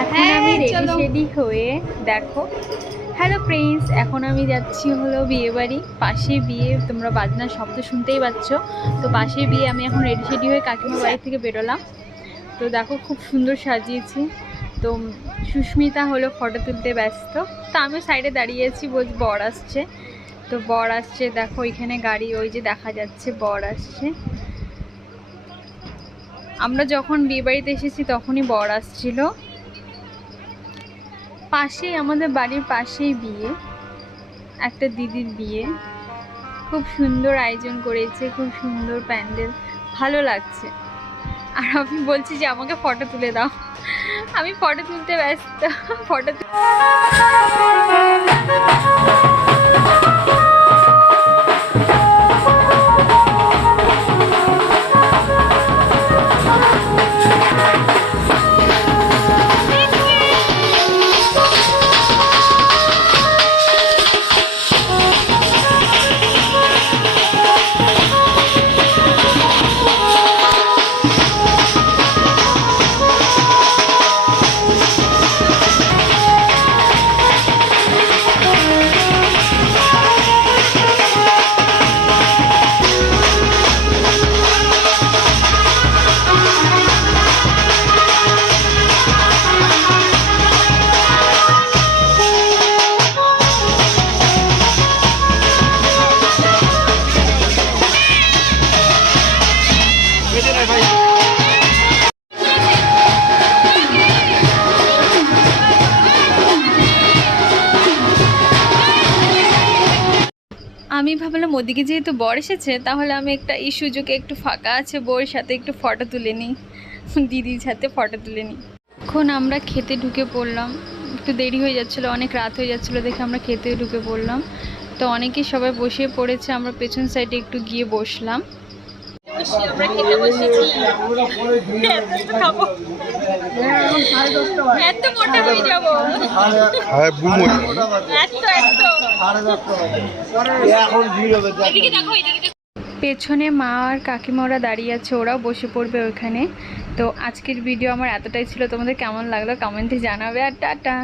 এখন আমি রেডি হয়ে দেখো। হ্যালো ফ্রেন্ডস, এখন আমি যাচ্ছি হলো বিয়ে বাড়ি। পাশে বিয়ে, তোমরা বাজনার শব্দ শুনতেই পাচ্ছ। তো পাশে বিয়ে, আমি এখন রেডি হয়ে কাকিমার বাড়ি থেকে বেরোলাম। তো দেখো খুব সুন্দর সাজিয়েছি। তো সুস্মিতা হলো ফটো তুলতে ব্যস্ত, তো আমি সাইডে দাঁড়িয়ে আছি, বলছি বর আসছে। তো বর আসছে, দেখো এখানে গাড়ি ওই যে দেখা যাচ্ছে, বর আসছে। আমরা যখন বিয়ে বাড়িতে এসেছি তখনই বর আসছিল। পাশেই, আমাদের বাড়ির পাশেই বিয়ে, একটা দিদির বিয়ে। খুব সুন্দর আয়োজন করেছে, খুব সুন্দর প্যান্ডেল, ভালো লাগছে। আর আমি বলছি যে আমাকে ফটো তুলে দাও, আমি ফটো তুলতে ব্যস্ত। ফটো আমি ভাবলাম ওদিকে যেহেতু বর এসেছে, তাহলে আমি এই সুযোগে একটু ফাঁকা আছে, বউয়ের সাথে একটু ফটো তুলে নিই, দিদির সাথে ফটো তুলে নিই। এখন আমরা খেতে ঢুকে পড়লাম। একটু দেরি হয়ে যাচ্ছিলো, অনেক রাত হয়ে যাচ্ছিলো দেখে আমরা খেতে ঢুকে পড়লাম। তো অনেকেই সবাই বসে পড়েছে, আমরা পেছন সাইডে একটু গিয়ে বসলাম। আমরা খেতে বসেছি, এত মোটা হয়ে যাবো, পেছনে মা আর কাকিমা ওরা দাঁড়িয়ে আছে, ওরাও বসে পড়বে ওখানে। তো আজকের ভিডিও আমার এতটাই ছিল, তোমাদের কেমন লাগলো কমেন্টে জানাবে, আর টাটা।